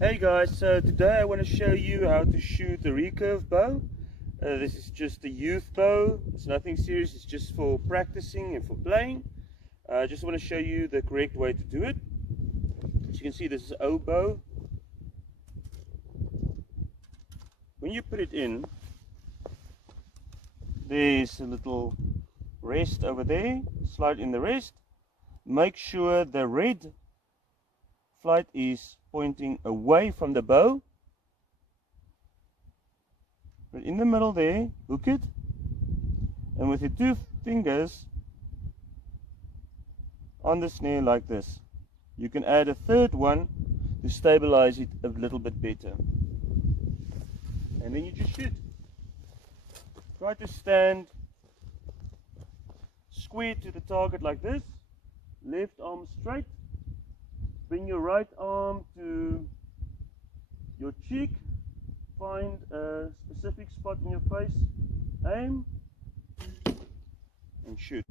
Hey guys, so today I want to show you how to shoot a recurve bow. This is just a youth bow. It's nothing serious, it's just for practicing and for playing. I just want to show you the correct way to do it. As you can see, this is O bow. When you put it in, there's a little rest over there. Slide in the rest. Make sure the red flight is pointing away from the bow. But in the middle there, hook it, and with your two fingers on the snare like this, you can add a third one to stabilize it a little bit better. And then you just shoot. Try to stand square to the target like this, left arm straight. Bring your right arm to your cheek, find a specific spot in your face, aim, and shoot.